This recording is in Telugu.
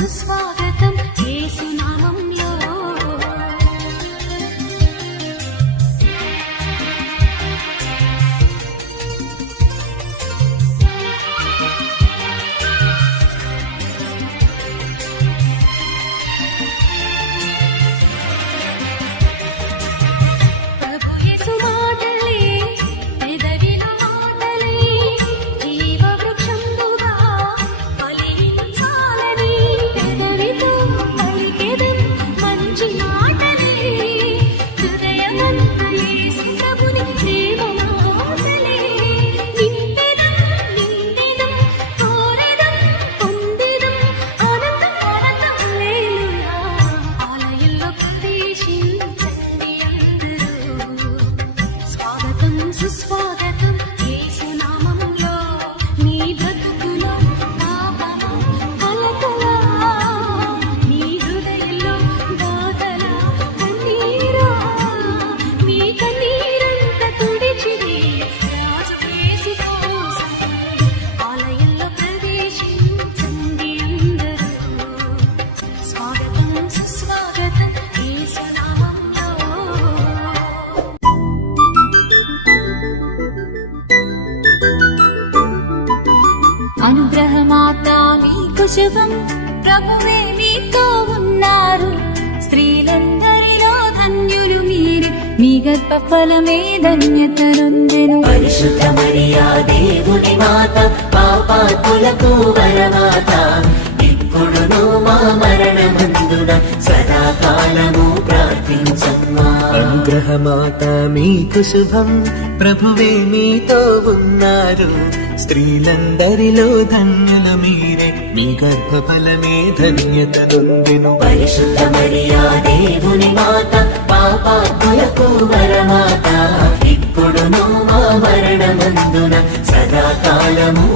సుస్వాగతం యేసు నామంలో. సుస్వాగతం యేసు నామంలో. నీ బ్రతుకులో పాపము కలకలా, నీ హృదయంలో బాధలా కన్నీరా, నీ కన్నీరంతా తుడిచిది రాజు యేసు కోసం ఆలయంలో ప్రవేశించండి అందరూ. స్వాగతం సుస్వాగతం యేసు నామంలో. అనుగ్రహమాత మీకు శుభం, ప్రభువే మీతో ఉన్నారు. స్త్రీలందరిలో ధన్యులు మీరే, మీ గర్భఫలమే ధన్యత నొందెను. పరిశుద్ధ మరియా దేవుని మాత, పాపాత్ములకు వరమాత, ఇప్పుడును మా మరణమందున సదాకాలము ప్రార్థించమ్మా. అనుగ్రహమాత మీకు శుభం, ప్రభువే మీతో ఉన్నారు. స్త్రీలందరిలో ధన్యుల మీరే, మీ గర్భఫలమే ధన్యత నొందెను. పరిశుద్ధ మరియా దేవుని మాత, పాపాత్ములకు వరమాత, ఇప్పుడును మా మరణమందున సదాకాలము